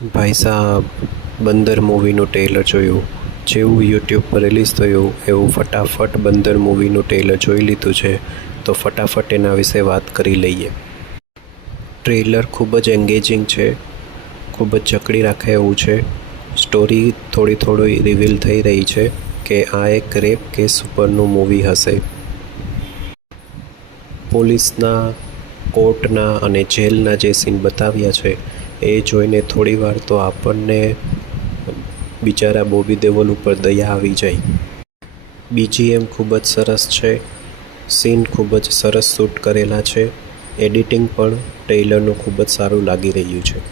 ભાઈ સાહેબ, બંદર મૂવીનું ટ્રેલર જોયું. જેવું યુટ્યુબ પર રિલીઝ થયું એવું ફટાફટ બંદર મૂવીનું ટ્રેલર જોઈ લીધું છે, તો ફટાફટ એના વિશે વાત કરી લઈએ. ટ્રેલર ખૂબ જ એન્ગેજિંગ છે, ખૂબ જ જકડી રાખે એવું છે. સ્ટોરી થોડી રિવીલ થઈ રહી છે કે આ એક રેપ કેસ ઉપરનું મૂવી હશે. પોલીસના, કોર્ટના અને જેલના જે સીન બતાવ્યા છે એ જોઈને થોડીવાર તો આપણને બિચારા બોબી દેઓલ ઉપર દયા આવી જાય. BGM ખૂબ જ સરસ છે, સીન ખૂબ જ સરસ શૂટ કરેલા છે, એડિટિંગ પણ ટ્રેલરનું ખૂબ જ સારું લાગી રહ્યું છે.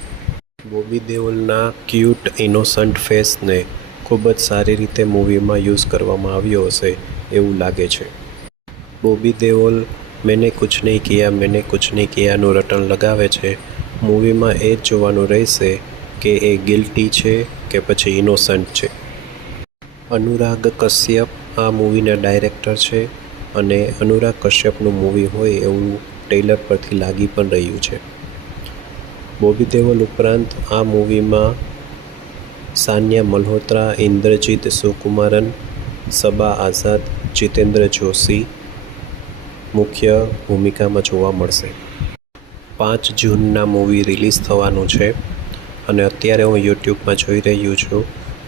બોબી દેઓલના ક્યૂટ ઇનોસન્ટ ફેસને ખૂબ જ સારી રીતે મૂવીમાં યુઝ કરવામાં આવ્યો હશે એવું લાગે છે. બોબી દેઓલ મેને કુછ નહીં કિયાનું રટણ લગાવે છે. મૂવીમાં એ જ જોવાનું રહેશે કે એ ગિલ્ટી છે કે પછી ઇનોસન્ટ છે. અનુરાગ કશ્યપ આ મૂવીના ડાયરેક્ટર છે અને અનુરાગ કશ્યપનું મૂવી હોય એવું ટ્રેલર પરથી લાગી પણ રહ્યું છે. બોબી દેઓલ ઉપરાંત આ મૂવીમાં સાન્યા મલ્હોત્રા, ઇન્દ્રજીત સુકુમારન, સબા આઝાદ, જીતેન્દ્ર જોશી મુખ્ય ભૂમિકામાં જોવા મળશે. 5 જૂનના મૂવી રિલીઝ થવાનું છે અને અત્યારે હું યુટ્યુબમાં જોઈ રહ્યું છું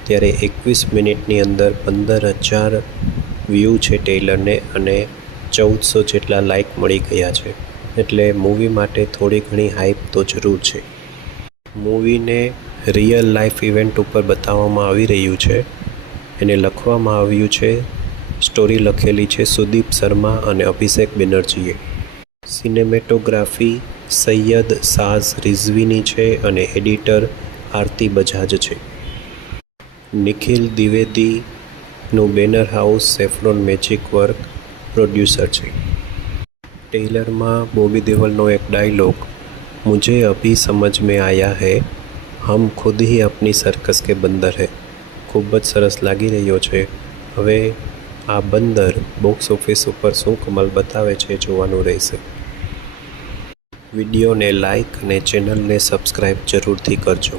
ત્યારે 21 મિનિટની અંદર 15,000 વ્યૂ છે ટ્રેલરને અને 1400 જેટલા લાઇક મળી ગયા છે. એટલે મૂવી માટે થોડી ઘણી હાઇપ તો જરૂર છે. મૂવીને રિયલ લાઈફ ઇવેન્ટ ઉપર બતાવવામાં આવી રહ્યું છે. એને લખવામાં આવ્યું છે, સ્ટોરી લખેલી છે સુદીપ શર્મા અને અભિષેક બેનર્જીએ. સિનેમેટોગ્રાફી સૈયદ સાઝ રિઝવીની છે અને એડિટર આરતી બજાજ છે. નિખિલ દ્વિવેદીનું banner house saffron magic work producer છે. ટ્રેલરમાં બોબી દેઓલનો એક ડાયલોગ મુझे अभी समझ में आया है हम खुद ही अपनी सर्कस के बंदर है ખૂબ જ સરસ લાગી રહ્યો છે. હવે આ બંદર બોક્સ ઓફિસ ઉપર શું કમાલ બતાવે છે જોવાનું રહેશે. વિડીયોને લાઈક અને ચેનલને સબસ્ક્રાઈબ જરૂરથી કરજો.